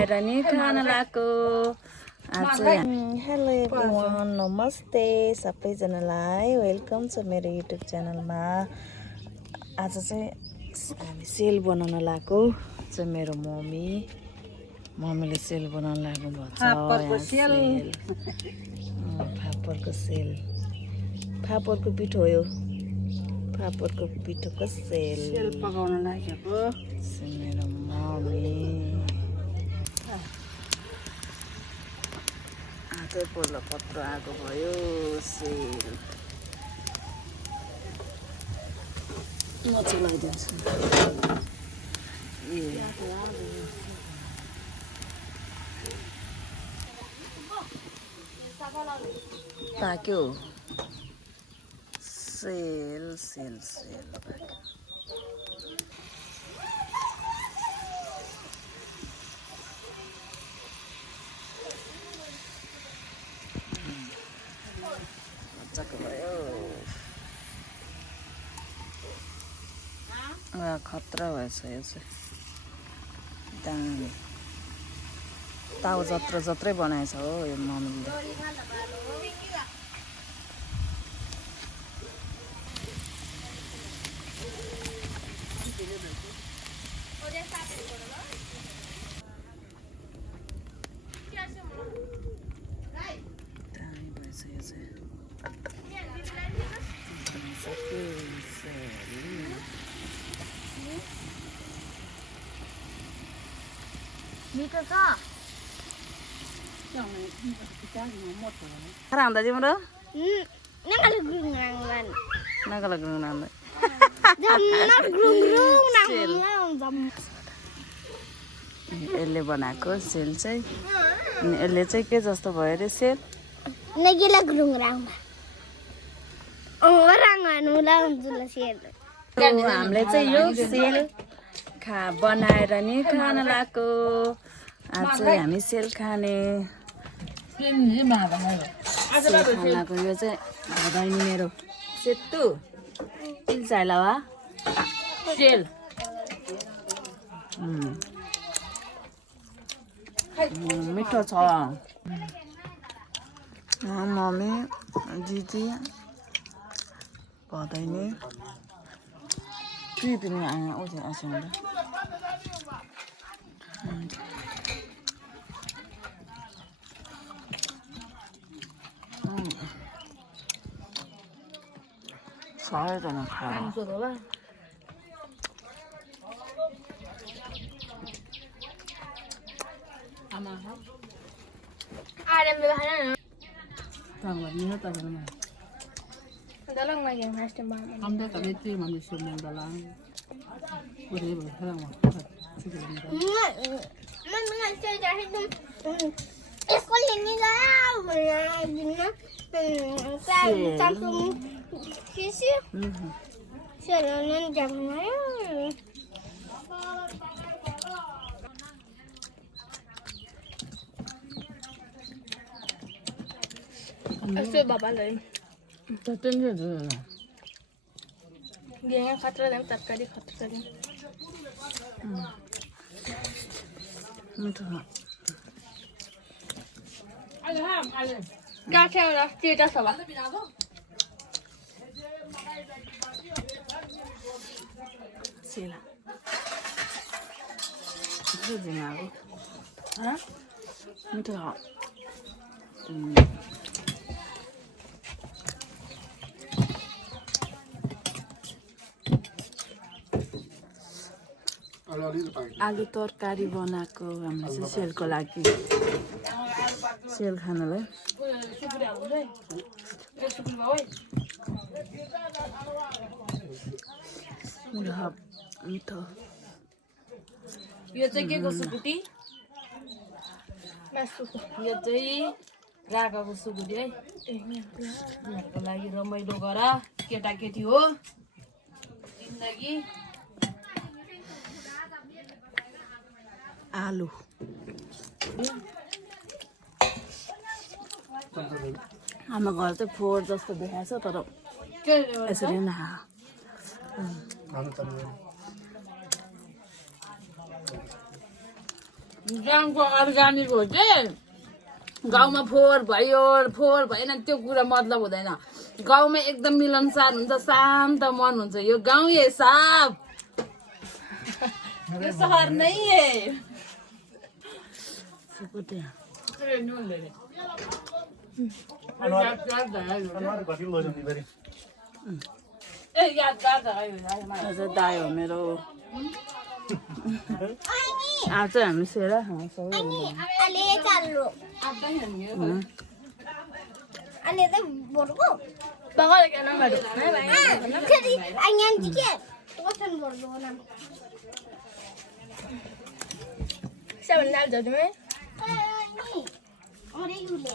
बनाएर नि खान लाग्यो आज। हेलो एभ्रिवान, नमस्ते सबैजनालाई, वेलकम छ मेरो युट्युब च्यानलमा। आज चाहिँ हामी सेल बनाउन लागेको चाहिँ मेरो मम्मीले सेल बनाउन लाग्नु भएको छ। फापरको सेल, फापरको पिठो हो यो, फापरको पिठोको सेल पकाउन लागेको मेरो मम्मी। आजै पल्लो पत्र आएको भयो सेल। म चलाइदिन्छु। पाक्यो सेल सेल सेल पाक्यो। मजाको भयो। खतरा भएछ यो चाहिँ, दामी ताउ जत्रै बनाएछ हो यो मम्मीले। मिठो छ खाँदा तिम्रो यसले बनाएको सेल चाहिँ, अनि यसले चाहिँ के जस्तो भयो अरे सेल हामीले चाहिँ यो सेल बनाएर नि खान लाग्यो आज। हामी सेल खाने खानाको यो चाहिँ भदैनी मेरो सेतु किन चाहिला वा सेल मिठो छ। मम्मी दिदी भदैनी के पनि आयो उठे आउँदा सबैजना खायो। आलु तरकारी बनाएको हामीले चाहिँ सेलको लागि, सेल खानलाई। मिठो यो चाहिँ के को सुकुटी, यो चाहिँ रागाको सुकुटी है। उनीहरूको लागि रमाइलो गर, केटाकेटी हो जिन्दगी। आलु हाम्रो घर चाहिँ फोहोर जस्तो देखाएको छ, तर यसरी नै गाउँको अर्ग्यानिक हो चाहिँ गाउँमा फोहोर भयो फोहोर भएन त्यो कुरा मतलब हुँदैन गाउँमा एकदम मिलनसार हुन्छ शान्त मन हुन्छ यो गाउँ है साफ ये शहर नहीं है दाई हो मेरो आज हामी सेरा Ale calo. Ale itu borgo. Bakal ka na madu. Jadi anyan dikit. Tuh kan borgo nam. Siya man na dito, Ini. Orang gule.